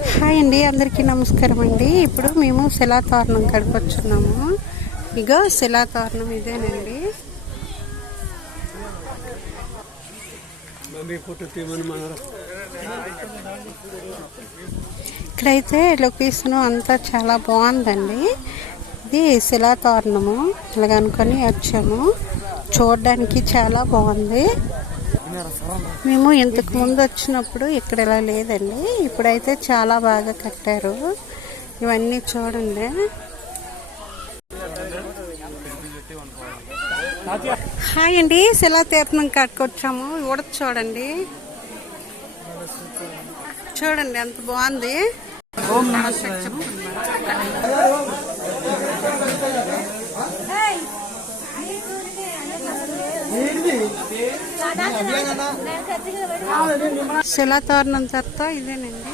Hi అండి, అందరికీ నమస్కారం అండి. ఇప్పుడు మేము శిలాతోరణం కాడికి వచ్చున్నాము. ఇగో శిలాతోరణం ఇదేనండి. ఇక్కడైతే లొకేషన్ అంతా చాలా బాగుందండి. ఇది శిలాతోరణము అలాగనుకొని వచ్చాము. చూడడానికి చాలా బాగుంది. మేము ఇంతకు ముందు వచ్చినప్పుడు ఇక్కడ ఇలా లేదండి. ఇప్పుడైతే చాలా బాగా కట్టారు. ఇవన్నీ చూడండి. హాయ్ అండి, శిలాతీర్థం కట్టుకొచ్చాము. ఉడత చూడండి, చూడండి ఎంత బాగుంది. శిలాతోరణం తర్వాత ఇదేనండి.